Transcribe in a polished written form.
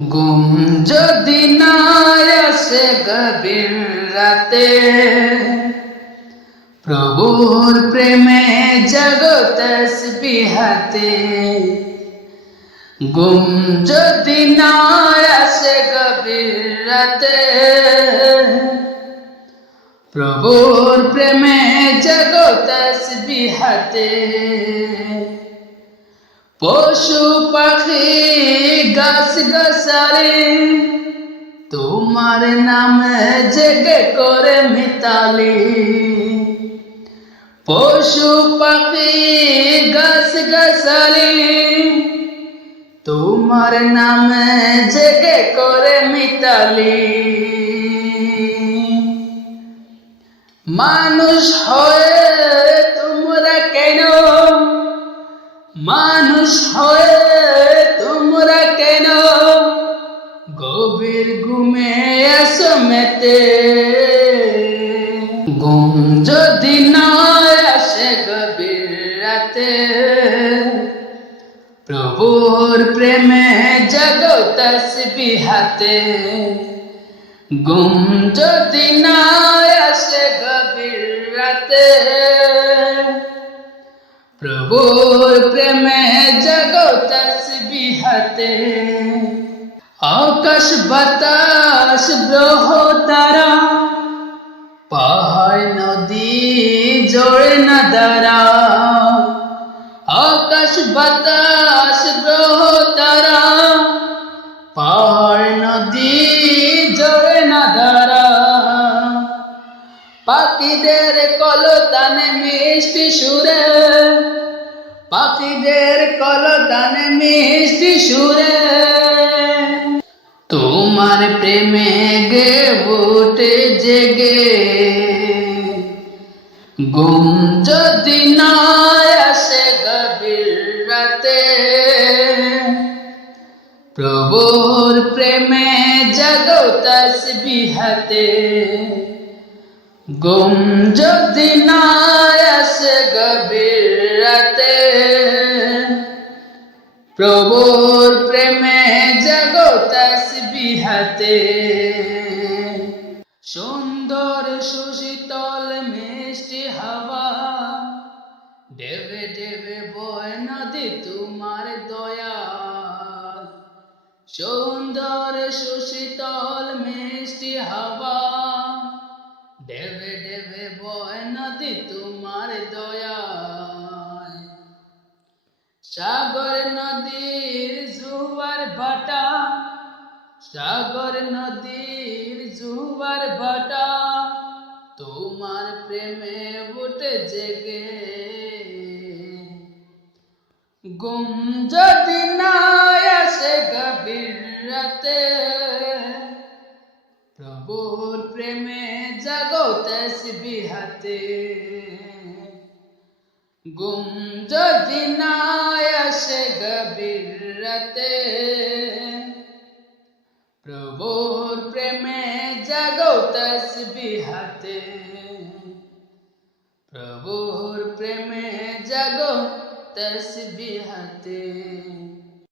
ঘুম যদি না আসে গভীর রাতে, প্রভুর প্রেমে জাগো তাসবিহাতে। ঘুম যদি না আসে গভীর রাতে, প্রভুর প্রেমে জাগো তাসবিহাতে। পশু পাখি গাছ গাছালি তোমার নামে জেগে করে মিতালি। পশু পাখি গাছ গাছালি তোমার নামে জেগে করে মিতালি। মানুষ হয়ে তোমরা কেন, মানুষ হয়ে তোমরা কেন গভীর ঘুমে আসো মেতে। ঘুম যদি না আসে গভীর রাতে, প্রভুর প্রেমে জাগো তাসবিহাতে। ঘুম যদি না আসে গভীর রাতে, প্রভুর প্রেমে জাগো তাসবিহাতে। আকাশ বাতাস গ্রহ তারা, পাহাড় নদী জোড়ে না দ্বারা। আকাশ বাতাস গ্রহ তারা, পাহাড় নদী জোড়ে না দ্বারা। পাখিদের কলতানে মিষ্টি সুরে, পাখিদের কলতানে মিষ্টি সুরে তোমার প্রেমে গে উঠে জেগে। ঘুম যদি না আসে গভীর রাতে, প্রভুর প্রেমে জাগো তাসবিহাতে। ঘুম যদি না আসে গভীর রাতে, প্রভুর প্রেমে জাগো তাসবিহাতে। সুন্দর সুশীতল মিষ্টি হাওয়া, ডেবে ডেবে বয় নদী তোমার দয়া। সুন্দর সুশীতল মিষ্টি হাওয়া, ডেবে ডেবে বয় নদী তোমার দয়া। সাগর নদীর জোয়ার ভাটা, সাগর নদীর জোয়ার ভাটা তোমার প্রেমে উঠে জেগে। ঘুম যদি না আসে গভীর রাতে, প্রভুর প্রেমে জাগো তাসবিহাতে। ঘুম যদি না আসে গভীর রাতে, প্রভুর প্রেমে জাগো তাসবিহাতে। প্রভুর প্রেমে জাগো তাসবিহাতে।